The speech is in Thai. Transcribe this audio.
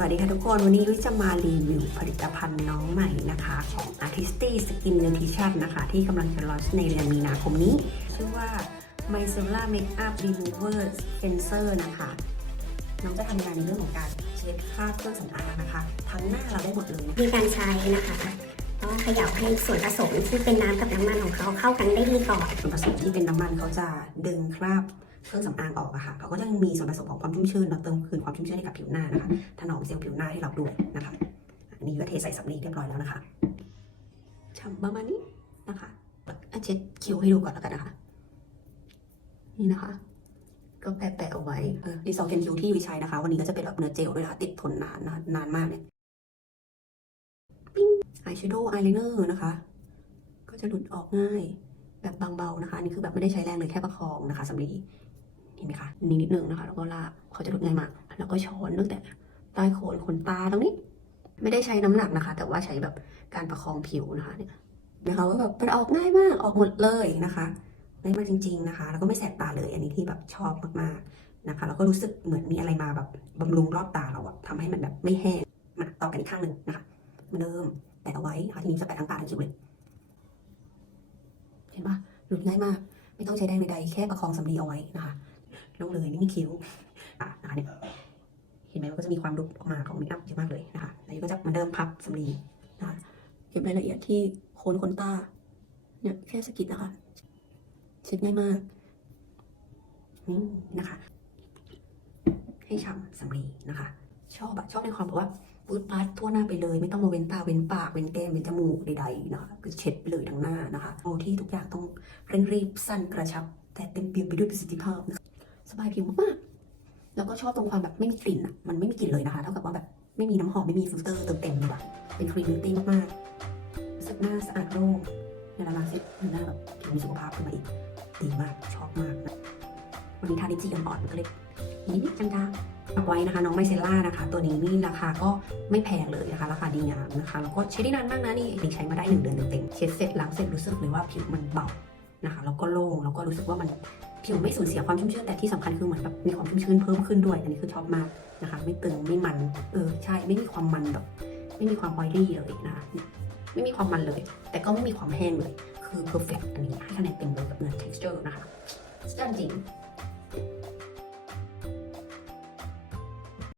สวัสดีค่ะทุกคน วันนี้ลุยจะมารีวิวผลิตภัณฑ์น้องใหม่นะคะ ของ Artisty Skin Nutrition นะคะ ที่กำลังจะลอนช์ในเดือนมีนาคมนี้ ชื่อว่า Micellar Makeup Remover Cleanser นะคะ น้องจะทำงานในเรื่องของการเช็ดคราบเครื่องสำอางนะคะ ทั้งหน้าเราได้หมดเลยนะมีการใช้นะคะต้องเขย่าให้ส่วนผสมที่เป็นน้ำกับน้ำมันของเขาเข้ากันได้ดีก่อนส่วนผสมที่เป็นน้ำมันเขาจะดึงคราบ เครื่องสำอางออกอะค่ะเขาก็จะมีส่วนผสมของความชุ่มชื้นเราเติมคืนความชุ่มชื้นให้กับผิวหน้านะคะถนอมเซลล์ผิวหน้าให้เราด้วยนะคะอันนี้ก็เทใส่สำลีเรียบร้อยแล้วนะคะฉ่ำประมาณนี้นะคะอะเช็ดคิ้วให้ดูก่อนแล้วกันนะคะ นี่นะคะ ก็แปะๆเอาไว้เออดีซอลเคนคิวที่วิชัยนะคะ วันนี้ก็จะเป็นแบบเนื้อเจลด้วยนะคะติดทนนานนะคะนานมากเนี่ยปิ้งอายแชโดว์อายไลเนอร์นะคะ ก็จะหลุดออกง่าย แบบบางเบานะคะอันนี่คือแบบไม่ได้ใช้แรงเลยแค่ประคองนะคะสำลี เห็นไหมคะนิดนึงนะคะ แล้วก็ลากเขาจะหลุดง่ายมากแล้วก็ช้อนตั้งแต่ใต้โคนขนตาตรงนี้ ไม่ได้ใช้น้ำหนักนะคะ แต่ว่าใช้แบบการประคองผิวนะคะเนี่ยนะคะว่าแบบมันออกง่ายมากออกหมดเลยนะคะง่ายมากจริง ๆนะคะ แล้วก็ไม่แสบตาเลย อันนี้ที่แบบชอบมากๆนะคะ แล้วก็รู้สึกเหมือนมีอะไรมาแบบบำรุงรอบตาเราอะทำให้มันแบบไม่แห้งมาต่อกันอีกข้างหนึ่งนะคะเหมือนเดิมแปะเอาไว้นะคะทีนี้จะแปะทั้งตาทั้งคิ้วเลยเห็นปะหลุดง่ายมาก ไม่ต้องใช้แรงใดๆแค่ประคองสำลีเอาไว้นะคะ ลงเลยนี่มีคิ้วอะนะคะเนี่ยเห็นไหมมันก็จะมีความหลุดออกมาของเมคอัพเยอะมากเลยนะคะแล้วก็จะเหมือนเดิมพับสำลีนะคะเก็บรายละเอียดที่โคนขนตาเนี่ยแค่สะกิดนะคะเช็ดง่ายมากนี่นะคะ ให้ฉ่ำสำลีนะคะ ชอบอะชอบในความแบบว่าปืดปัดทั่วหน้าไปเลย ไม่ต้องมาเว้นตาเว้นปากเว้นแก้มเว้นจมูกใดๆนะคะคือเช็ดไปเลยทั้งหน้านะคะโอ้ที่ทุกอย่างต้องเร่งรีบสั้นกระชับ แต่เต็มเปี่ยมไปด้วยประสิทธิภาพนะคะ สบายผิวมากๆแล้วก็ชอบตรงความแบบไม่มีกลิ่นอะมันไม่มีกลิ่นเลยนะคะ เท่ากับว่าแบบไม่มีน้ำหอมไม่มีฟิลเตอร์เติมเต็มเลยอะเป็นครีมบิวตี้มากๆรู้สึกหน้าสะอาดโล่งเวลาล้างเสร็จหน้าแบบผิวมีสุขภาพขึ้นมาอีก ดีมาก ชอบมากนะวันนี้ทาลิปสติอ่อนๆมันก็เลยนิดๆจางๆฝากไว้นะคะ น้องไมเซล่านะคะ ตัวนี้นี่ราคาก็ไม่แพงเลยนะคะ ราคาดีงามนะคะ แล้วก็ใช้ได้นานมากนะนี่ลิใช้มาได้หนึ่งเดือนเต็มเช็ดเสร็จล้างเสร็จรู้สึกเลยว่าผิวมันเบานะคะ แล้วก็โล่ง แล้วก็รู้สึกว่ามัน ผิวไม่สูญเสียความชุ่มชื้นแต่ที่สำคัญคือเหมือนแบบมีความชุ่มชื้นเพิ่มขึ้นด้วย อันนี้คือชอบมากนะคะ ไม่ตึงไม่มัน เออใช่ไม่มีความมันแบบ ไม่มีความออยลี่เลยนะคะไม่มีความมันเลย แต่ก็ไม่มีความแห้งเลย คือเพอร์เฟกต์อันนี้ให้คะแนนเต็มเลยกับเนื้อ texture นะคะสุดจริง